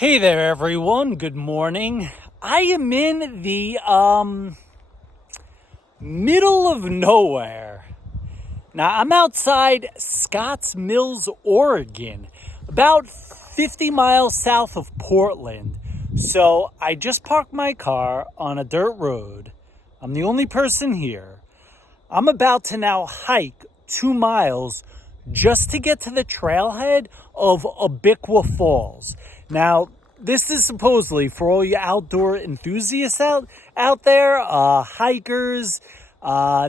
Hey there, everyone. Good morning. I am in the middle of nowhere. Now, I'm outside Scotts Mills, Oregon, about 50 miles south of Portland. So I just parked my car on a dirt road. I'm the only person here. I'm about to now hike 2 miles just to get to the trailhead of Abiqua Falls. Now, this is supposedly for all you outdoor enthusiasts out there, hikers.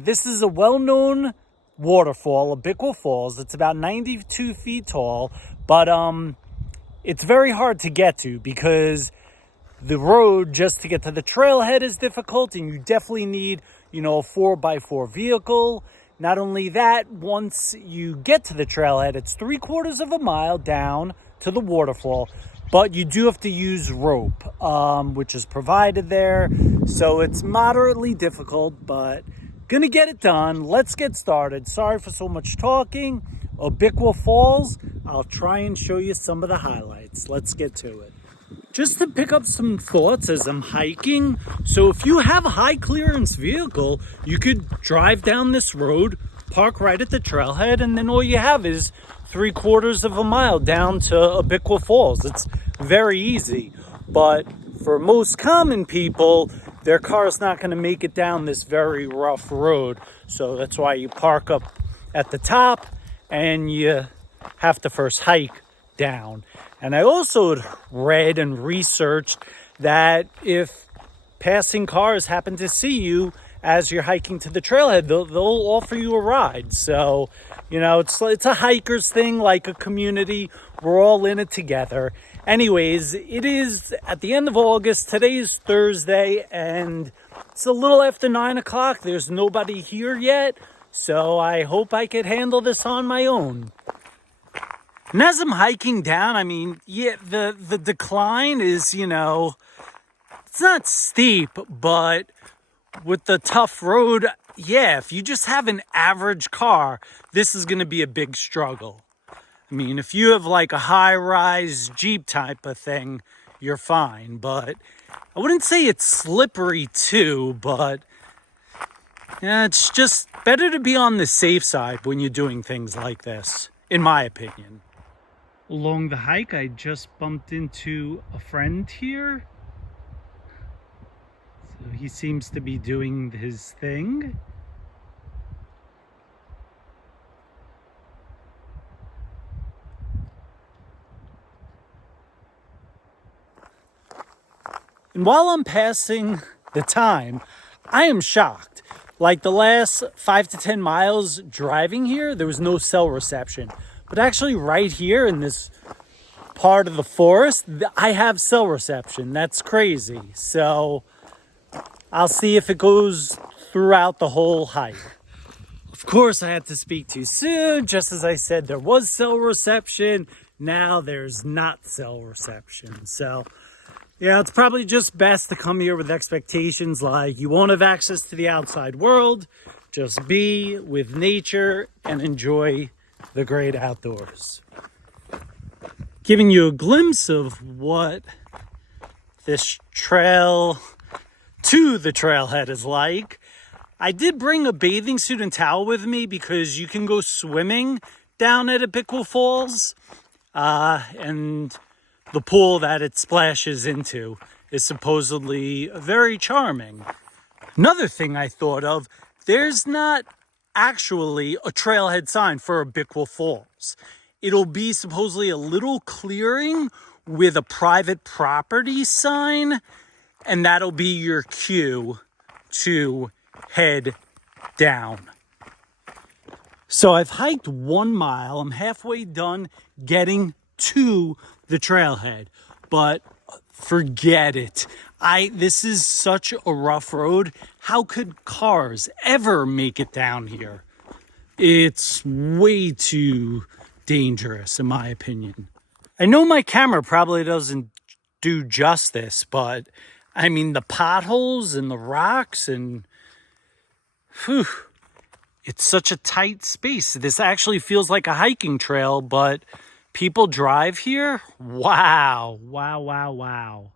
This is a well-known waterfall, Abiqua Falls. It's about 92 feet tall, but it's very hard to get to because the road just to get to the trailhead is difficult, and you definitely need, a 4x4 vehicle. Not only that, once you get to the trailhead, it's 3/4 of a mile down to the waterfall, but you do have to use rope, which is provided there. So it's moderately difficult, but gonna get it done. Let's get started. Sorry for so much talking. Abiqua Falls, I'll try and show you some of the highlights. Let's get to it. Just to pick up some thoughts as I'm hiking. So if you have a high clearance vehicle, you could drive down this road, park right at the trailhead, and then all you have is 3/4 of a mile down to Abiqua Falls. It's very easy. But for most common people, their car is not going to make it down this very rough road. So that's why you park up at the top and you have to first hike down. And I also had read and researched that if passing cars happen to see you as you're hiking to the trailhead, they'll offer you a ride. So, it's a hiker's thing, like a community. We're all in it together. Anyways, it is at the end of August. Today's Thursday, and it's a little after 9 o'clock. There's nobody here yet, so I hope I could handle this on my own. And as I'm hiking down, the decline is, it's not steep, but with the tough road, if you just have an average car, this is going to be a big struggle. If you have like a high-rise Jeep type of thing, you're fine. But I wouldn't say it's slippery too, but it's just better to be on the safe side when you're doing things like this, in my opinion. Along the hike, I just bumped into a friend here. So he seems to be doing his thing. And while I'm passing the time, I am shocked. Like the last 5 to 10 miles driving here, there was no cell reception. But actually right here in this part of the forest, I have cell reception. That's crazy. So I'll see if it goes throughout the whole hike. Of course, I had to speak too soon. Just as I said, there was cell reception. Now there's not cell reception. So, it's probably just best to come here with expectations like you won't have access to the outside world. Just be with nature and enjoy the great outdoors. Giving you a glimpse of what this trail to the trailhead is like. I did bring a bathing suit and towel with me because you can go swimming down at Abiqua Falls. And the pool that it splashes into is supposedly very charming. Another thing I thought of, there's not actually a trailhead sign for Abiqua Falls. It'll be supposedly a little clearing with a private property sign, and that'll be your cue to head down. So I've hiked 1 mile. I'm halfway done getting to the trailhead, but forget it. This is such a rough road. How could cars ever make it down here? It's way too dangerous, in my opinion. I know my camera probably doesn't do justice, but the potholes and the rocks and it's such a tight space. This actually feels like a hiking trail, but people drive here. Wow, wow, wow, wow.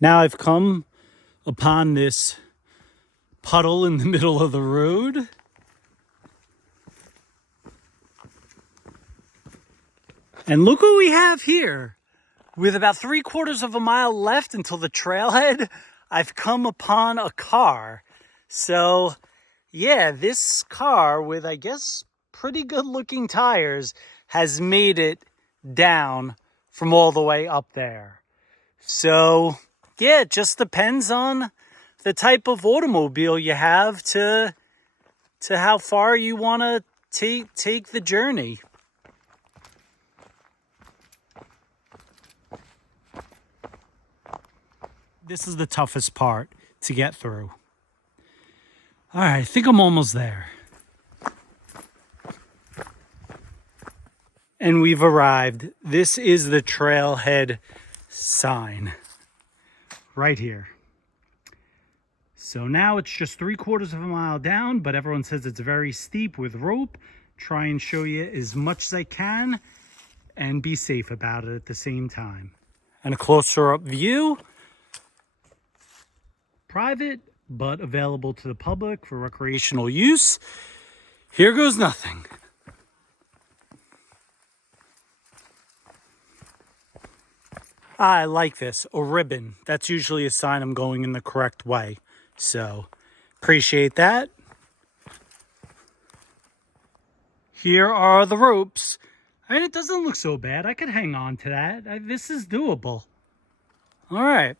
Now I've come upon this puddle in the middle of the road. And look what we have here. With about 3/4 of a mile left until the trailhead, I've come upon a car. So, yeah, this car with, I guess, pretty good looking tires has made it down from all the way up there. So, yeah, it just depends on the type of automobile you have to how far you want to take the journey. This is the toughest part to get through. All right, I think I'm almost there. And we've arrived. This is the trailhead sign right here. So now it's just 3/4 of a mile down, but everyone says it's very steep with rope. Try and show you as much as I can and be safe about it at the same time. And a closer up view. Private, but available to the public for recreational use. Here goes nothing. I like this, a ribbon. That's usually a sign I'm going in the correct way. So, appreciate that. Here are the ropes. I mean, it doesn't look so bad. I could hang on to that. This is doable. All right.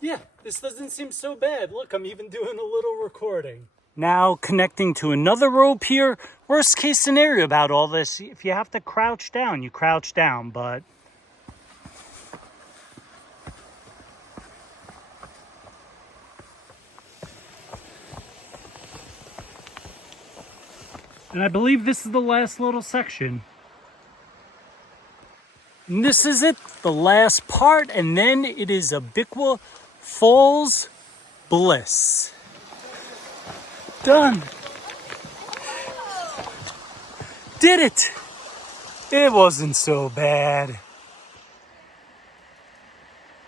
Yeah, this doesn't seem so bad. Look, I'm even doing a little recording. Now connecting to another rope here. Worst case scenario about all this, if you have to crouch down, you crouch down, but... And I believe this is the last little section. And this is it, the last part, and then it is Abiqua Falls bliss. Done. Did it. It wasn't so bad.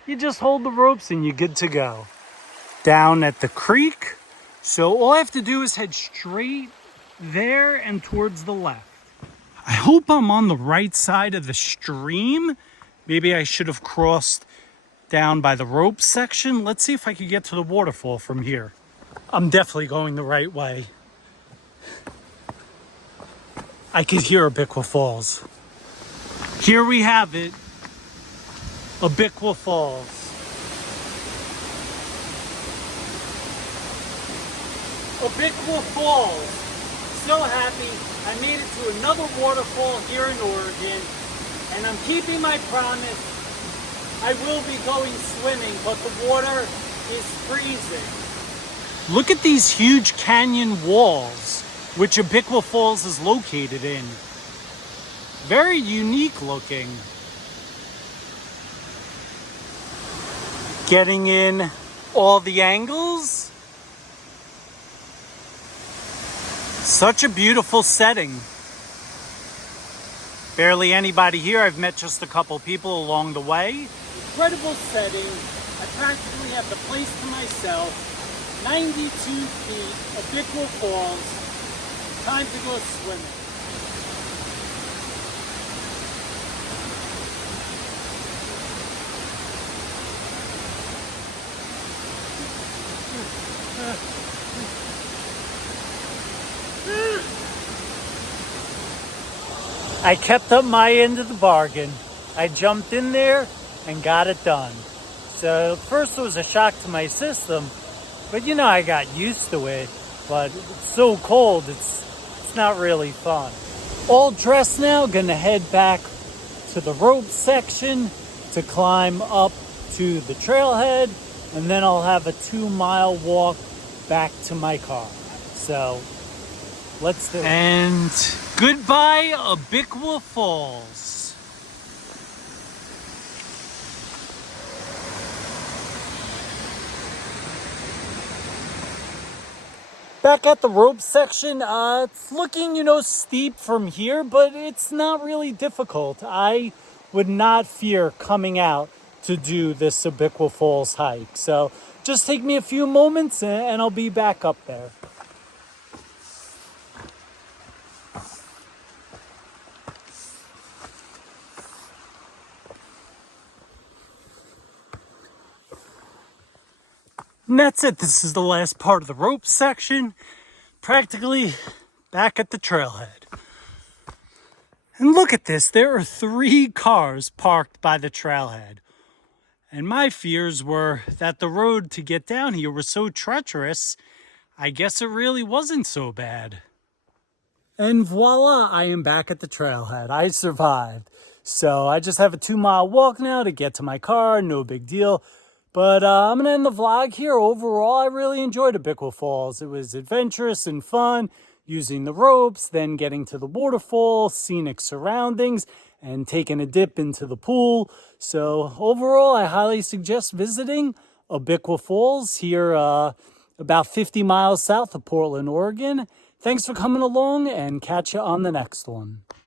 You just hold the ropes and you're good to go. Down at the creek. So all I have to do is head straight there and towards the left. I hope I'm on the right side of the stream. Maybe I should have crossed down by the rope section. Let's see if I could get to the waterfall from here. I'm definitely going the right way. I could hear Abiqua Falls. Here we have it, Abiqua Falls. Abiqua Falls. So happy I made it to another waterfall here in Oregon, and I'm keeping my promise. I will be going swimming, but the water is freezing. Look at these huge canyon walls, which Abiqua Falls is located in. Very unique looking. Getting in all the angles. Such a beautiful setting. Barely anybody here. I've met just a couple people along the way. Incredible setting. I practically have the place to myself. 92 feet, Abiqua Falls. Time to go swimming. I kept up my end of the bargain. I jumped in there and got it done. So first it was a shock to my system, but you know, I got used to it. But it's so cold, it's not really fun. All dressed now, gonna head back to the rope section to climb up to the trailhead, and then I'll have a 2-mile walk back to my car. So let's do it. And goodbye, Abiqua Falls. Back at the rope section, it's looking, steep from here, but it's not really difficult. I would not fear coming out to do this Abiqua Falls hike. So just take me a few moments and I'll be back up there. And that's it. This is the last part of the rope section. Practically back at the trailhead. And look at this. There are 3 cars parked by the trailhead. And my fears were that the road to get down here was so treacherous, I guess it really wasn't so bad. And voila, I am back at the trailhead. I survived. So I just have a 2-mile walk now to get to my car. No big deal. But I'm going to end the vlog here. Overall, I really enjoyed Abiqua Falls. It was adventurous and fun, using the ropes, then getting to the waterfall, scenic surroundings, and taking a dip into the pool. So overall, I highly suggest visiting Abiqua Falls here about 50 miles south of Portland, Oregon. Thanks for coming along, and catch you on the next one.